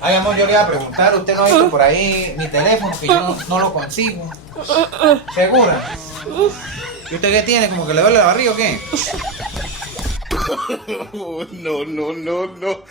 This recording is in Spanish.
Ay, amor, yo le iba a preguntar, usted no ha visto por ahí mi teléfono, que yo no lo consigo. ¿Segura? ¿Y usted qué tiene? ¿Como que le duele la barriga o qué? No, no, no, no.